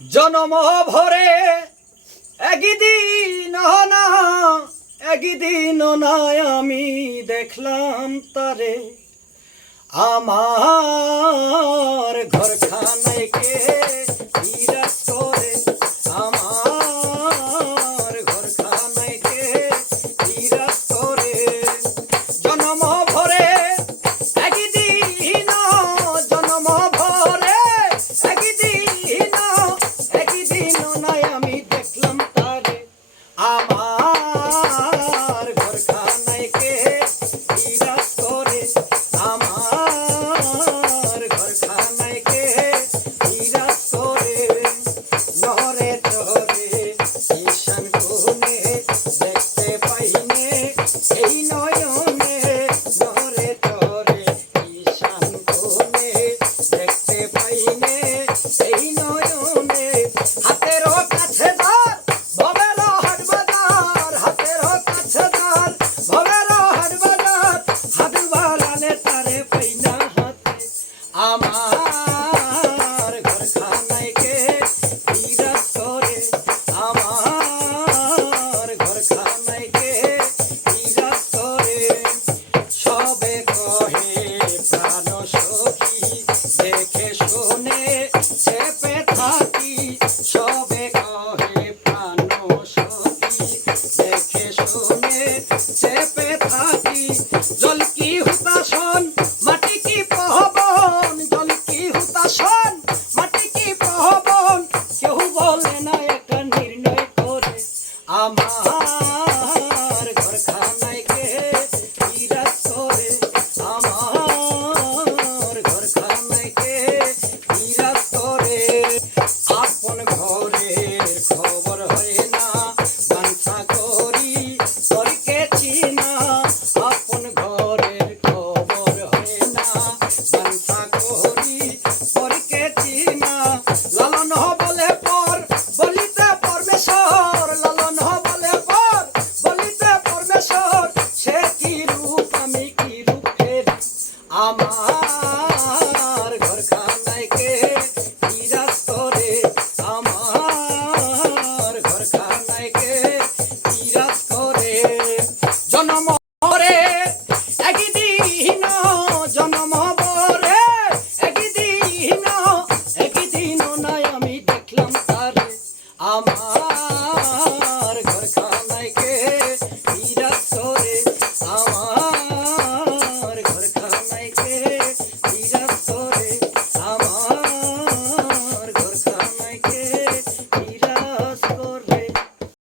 জনম ভরে একদিন না একদিন নয় আমি দেখলাম তারে আমার ঘরখানায় কে বিরাজ করে আমার ঘরখানায় কে বিরাজ করে জনম ভরে একদিন জনম ভরে একদিন নয় আমি দেখলাম তারে আমার ঘরখানায় কে বিরাজ করে আমার ঘরখানায় কে বিরাজ করে নহরে তরে ঈশান কোণে দেখতে পাইনে এই নয়নে নহরে তরে ঈশান কোণে দেখতে পাইনে এই নয়নে হাতের কাছে ধর ভবের হাট বাজার হাতের কাছে ধর ভবের হাট বাজার হাট বাড়ালে তারে পাইনা হাতে আমার ঘরখানায় কে বিরাজ করে আমার ঘরখানায় কে বিরাজ করে সবে কহে প্রাণ সখী দেখে শুনে চেপে থাকি সবে কহে প্রাণ সখী দেখে শুনে চেপে থাকি জল কি হুতাশন মাটি কি পহবন জল কি হুতাশন মাটি কি পহবন কেউ বলে না একটা নির্ণয় করে আমার ঘরখানায় কে বিরাজ করে আমার ঘরখানায় কে বিরাজ করে আপন ঘরের খবর হয় না বাঞ্ছা করি পরকে চিনা আপন ঘরের খবর হয় না বাঞ্ছা করি পরকে চিনা লালন বলে পর বলিতে পরমেশ্বর লালন বলে পর বলিতে পরমেশ্বর সে কি রূপ আমি কি রূপ ফেরি আমার ঘরখানায় কে বিরাজ করে আমার ঘরখানায় কে বিরাজ করে জনম ভরে একদিন জনম ভরে একদিন নয় আমি দেখলাম তারে আমার